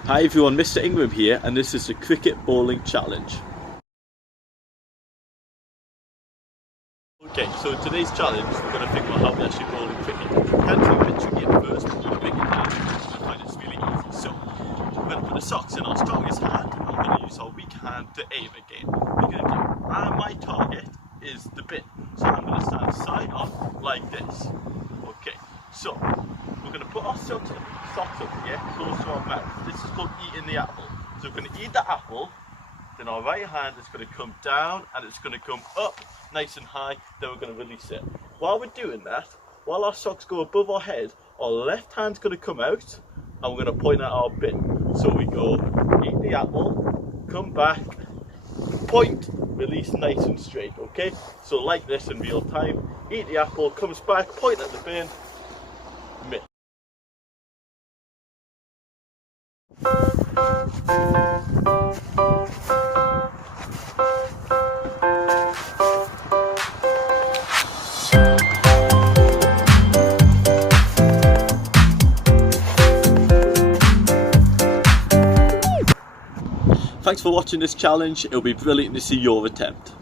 Hi everyone, Mr. Ingram here, and this is the Cricket Bowling Challenge. Okay, so today's challenge, we're going to think about how we actually bowl in cricket. Can be a bit tricky at first, but we're going to make it easy. We're going to find it's really easy. So, we're going to put the socks in our strongest hand, and we're going to use our weak hand to aim again. We're going to do, and my target is the bin. So I'm going to stand side on like this. Okay, so we're going to put our socks up here, close to our mouth. This is called eating the apple. So we're going to eat the apple, then our right hand is going to come down and it's going to come up nice and high, then we're going to release it. While we're doing that, while our socks go above our head, our left hand's going to come out and we're going to point at our bin. So we go, eat the apple, come back, point, release nice and straight, okay? So like this in real time, eat the apple, comes back, point at the bin, miss. Thanks for watching this challenge. It'll be brilliant to see your attempt.